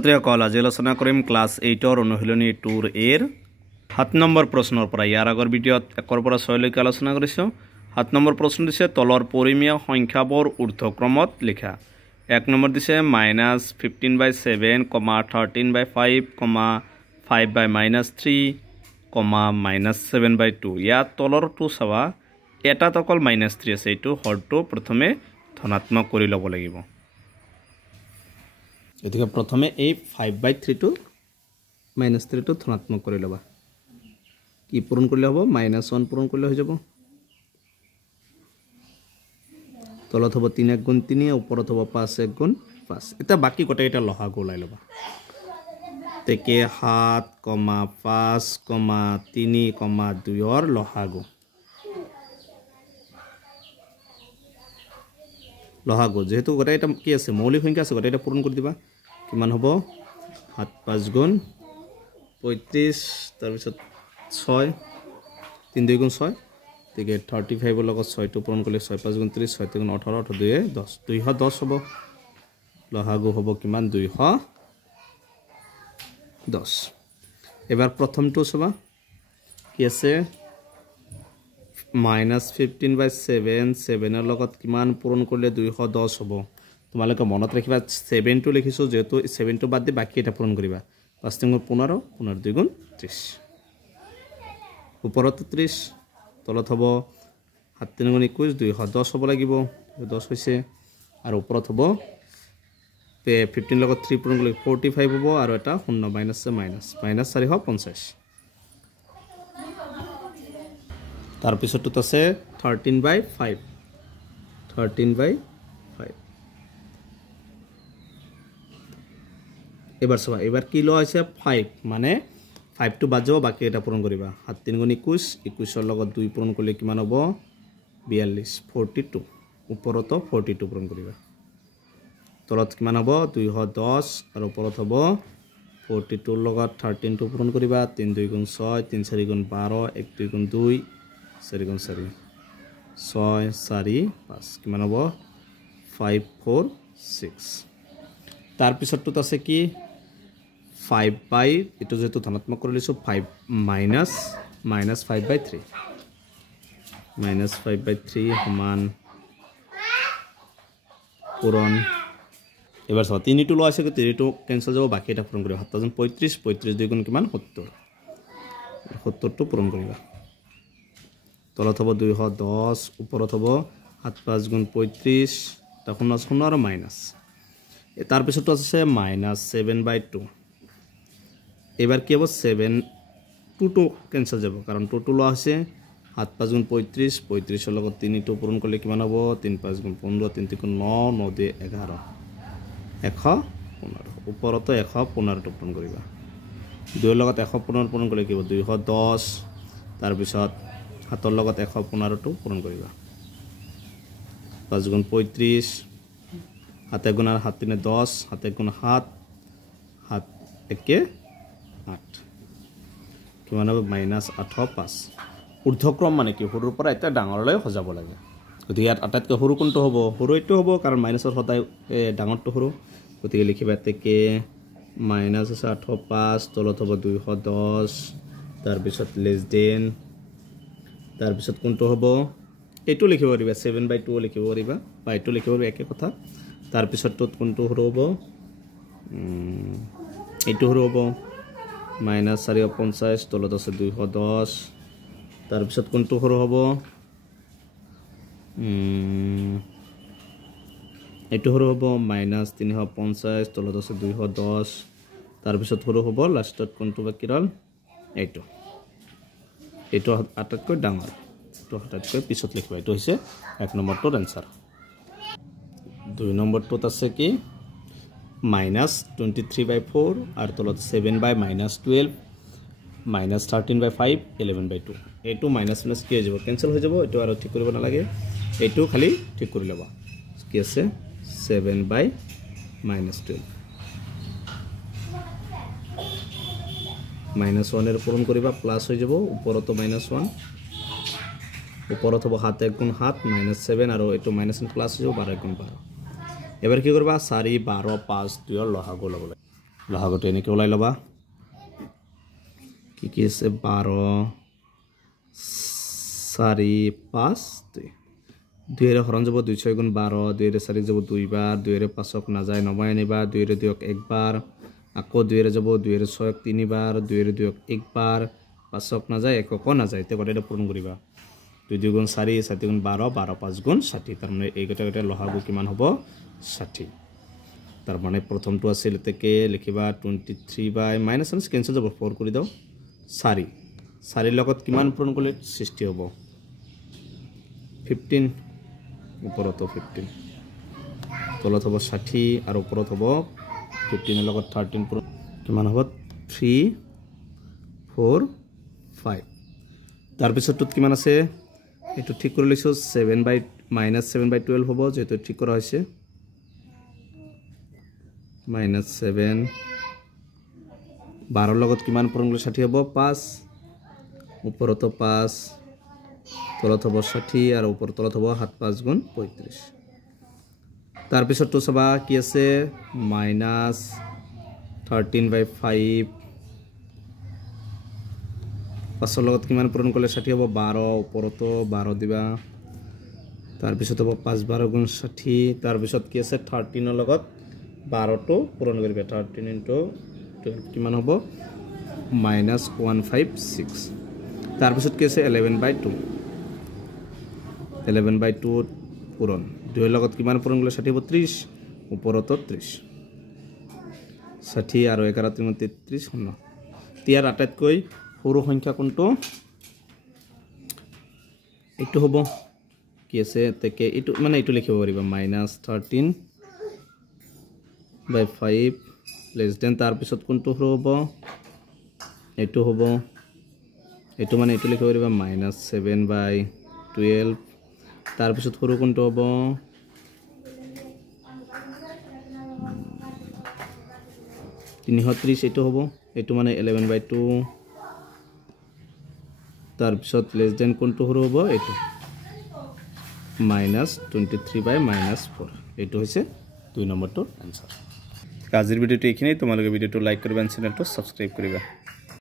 ছাত্ৰীসকল আজি আলোচনা কৰিম ক্লাছ 8ৰ অনুশীলনী 2ৰ এৰ 7 নম্বৰ প্ৰশ্নৰ পৰা ইয়াৰ আগৰ ভিডিঅ'ত 1ৰ পৰা 6 লৈকে আলোচনা কৰিছো 7 নম্বৰ প্ৰশ্ন দিছে তলৰ পৰিমেয় সংখ্যাবোৰ ঊৰ্ধ্বক্ৰমত লিখা 1 নম্বৰ দিছে -15/7, 13/5, 5/-3, -7/2 ইয়াত তলৰটো চাবা এটাত অকল -3 আছে এইটো হৰটো প্ৰথমে ধনাত্মক কৰি ল'ব লাগিব এদিকে প্ৰথমে এই 5/3 টো -3 টো ধনাত্মক কৰি লবা কি পূৰণ কৰলে হবে -1 পূৰণ কৰলে হয়ে যাব তলত হবে 3 × 3 উপৰত হবে 5 × 5 এটা বাকি গোটে এটা লহাগু ওলাই লবা তেকে 7, 5, 3, 2 ৰ লহাগু যেহেতু গোটে এটা কি আছে মৌলিক সংখ্যা আছে গোটে এটা পূরণ কৰি দিবা কিমান হ'ব 7 5 গুণ 35 তাৰ পিছত 6 3 2 গুণ 6 তেকে 35 ৰ লগত 6 টো পূৰণ কৰিলে 6 5 গুণ 30 6 গুণ 18 18 2 10 210 হ'ব লহাগু হ'ব কিমান 210 এবাৰ প্ৰথমটো চাবা কি আছে -15/7 7 ৰ লগত কিমান পূৰণ কৰিলে 210 হ'ব তোমালোকে মনত ৰাখিবা 7 টো লিখিছো যেহেতু 7 টো বাদ দি বাকি এটা পূৰণ কৰিবা 5 × 15 15 2 গুণ 30 ওপৰত 30 তলত হ'ব 7 3 গুণ 21 210 হ'ব লাগিব 10 হৈছে আৰু ওপৰত হ'ব 15 লগত 3 পূৰণ কৰিলে 45 হ'ব আৰু এটা 0 -450 तार पिछत আছে 13/5 এবাৰ চাবা এবাৰ কি লোৱা হৈছে 5 মানে 5 টো বাদ যাব বাকি এটা পূৰণ কৰিবা 7 3 গুণ 21 21 ৰ লগত 2 পূৰণ কৰিলে কিমান হ'ব 42 42 ওপৰত 42 পূৰণ কৰিবা তলত কিমান হ'ব 210 আৰু ওপৰত হ'ব 42 ৰ লগত 13 টো পূৰণ কৰিবা 3 2 গুণ 6 3 4 গুণ 12 1 2 গুণ 2 4 গুণ 4 6 4 5 কিমান হ'ব 5 4 6 তাৰ পিছতটো আছে কি 5/, এটো যেটো ধনাত্মক কৰি লৈছো 5 -5/3 -5/3 সমান পূৰণ এবাৰ চাও 3 টো লোৱা আছে 3 টো কেনসেল যাব বাকি এটা পূৰণ কৰিবা 7035 35 2 গুণ কিমান 70 70 টো পূৰণ কৰিবা তলত হ'ব 210 ওপৰত হ'ব 7 5 গুণ 35 তখন 0 আৰু মাইনাস তাৰ পিছতো আছে -7/2 এবাৰ কি হ'ব 7 2 টো কেনসেল যাব কাৰণ 2 টো লোৱা আছে 7 5 গুণ 35 35 ৰ লগত 3 টো পূৰণ কৰিলে কিমান হ'ব 3 5 গুণ 15 3 গুণ 9 9 2 11 115 ওপৰত 115 টো পূৰণ কৰিবা 2 ৰ লগত 115 পূৰণ কৰিলে কি হ'ব 210 তাৰ পিছত 7 ৰ লগত 115 টো পূৰণ কৰিবা 5 গুণ 35 7 গুণ 7 3 10 7 গুণ 7 7 1 8 কিমান হ'ব -8/5 ঊৰ্ধ্বক্ৰম মানে কি সৰুৰ পৰা এটা ডাঙৰলৈ সজাব লাগে গতিকে ইয়াত আটাইতকৈ সৰু কোনটো হ'ব সৰু এইটো হ'ব কাৰণ মাইনাসৰ সদায় ডাঙৰটো সৰু গতিকে লিখিবা তেকে -8/5 তলত হ'ব 210 তাৰ পিছত লেস দেন তাৰ পিছত কোনটো হ'ব এইটো লিখিব পাৰিবা 7/2 লিখিব পাৰিবা বা এইটো লিখিব পাৰিবা একে কথা তাৰ পিছতটো কোনটো সৰু হ'ব এইটো সৰু হ'ব -450 তলত আছে 210 তাৰ পিছত কোনটো সৰু হ'ব এইটো সৰু হ'ব -350 তলত আছে 210 তাৰ পিছত সৰু হ'ব লাষ্টত কোনটো বাকি ৰল এইটো এইটো আটাইতকৈ ডাঙৰ তো আটাইতকৈ পিছত লিখবা এইটো হৈছে 1 নম্বৰটোৰ আনসাৰ 2 নম্বৰটোত আছে কি -23/4 আৰু তলত 7/-12 -13/5 11/2 এইটো মাইনাস কি হৈ যাব কেনসেল হৈ যাব এইটো আৰু ঠিক কৰিব নালাগে এইটো খালি ঠিক কৰি লবা কি আছে 7/-12 -1 এর পূরণ করিবা প্লাস হয়ে যাব উপরতো -1 উপরত হবো 7 1 গুণ 7 -7 আর এটো -1 প্লাস হয়ে যাব 12 1 গুণ 12 এবার কি করবা 4 12 5 2 এর লসাগু লব লাগে লহাগটো এনেকৈ ওলাই ল'বা কি আছে 12 4 5 2 2 এৰে হৰণ যাব 2 6 গুণ 12 2 এৰে 4 যাব 2 বাৰ 2 এৰে 5ক নাযায় নমাই আনিবা 2 এৰে 2ক একবাৰ আকৌ 2 এৰে যাব 2 এৰে 6ক 3 বাৰ 2 এৰে 2ক একবাৰ 5ক নাযায় 1ক নাযায় তে গটেটো পূৰণ কৰিবা 2 2 গুণ 4 7 গুণ 12 12 5 গুণ 60 তাৰ মানে এই গটা লহাগু কিমান হ'ব 60 তাৰ মানে প্ৰথমটো আছিল এতেকে লিখিবা 23 বাই মাইনাস সাইন কেনসেল যাব 4 কৰি দাও 4 4 লগত কিমান পূৰণ কৰিলে 60 হ'ব 15 ওপৰত 15 তলত হ'ব 60 আৰু ওপৰত হ'ব 15 এৰ লগত 13 পূৰণ কিমান হ'ব 3 4 5 তাৰ পিছতটো কিমান আছে এটো ঠিক কৰি লৈছো 7 বাই মাইনাস 7 বাই 12 হ'ব যেটো ঠিক কৰা হৈছে মাইনাস 7 12 লগত কিমান পূৰণ কৰিলে 60 হ'ব 5 ওপৰত 5 তলত হ'ব 60 আৰু ওপৰ তলত হ'ব 7 5 গুণ 35 তাৰ পিছতটো সবা কি আছে মাইনাস 13 বাই 5 পাছৰ লগত কিমান পূৰণ কৰিলে 60 হ'ব 12 ওপৰত 12 দিবা তাৰ পিছত হ'ব 5 12 গুণ 60 তাৰ পিছত কি আছে 13 ৰ লগত 12 টো পূৰণ কৰিবা 13 ইনটু 12 কিমান হ'ব মাইনাস 156 তাৰ পিছত কি আছে 11 বাই 2 11 বাই 2 পূৰণ 2 লগত কিমান পূৰণ কৰিলে 60 হ'ব 30 ওপৰত 30 60 আৰু 11 3 33 শূন্য ইয়াৰ আটাইতকৈ সৰু সংখ্যা কোনটো এইটো হ'ব কি আছে তেকে এইটো মানে এইটো লিখিব পাৰিবা মাইনাস 13 বাই 5 লেস দেন তাৰ পিছত কোনটো হ'ব এইটো হ'ব এইটো মানে এইটো লিখিব পাৰিবা মাইনাস 7 বাই 12 তাৰ পিছত সৰু কোনটো হ'ব 330 এইটো হ'ব এইটো মানে 11 বাই 2 তাৰ পিছত লেস দেন কোনটো সৰু হ'ব এইটো মাইনাস 23 বাই মাইনাস 4 এইটো হৈছে 2 নম্বৰটো आंसर আজিৰ ভিডিওটো এইখিনি তোমালোকে ভিডিওটো লাইক কৰিবা চেনেলটো সাবস্ক্ৰাইব কৰিবা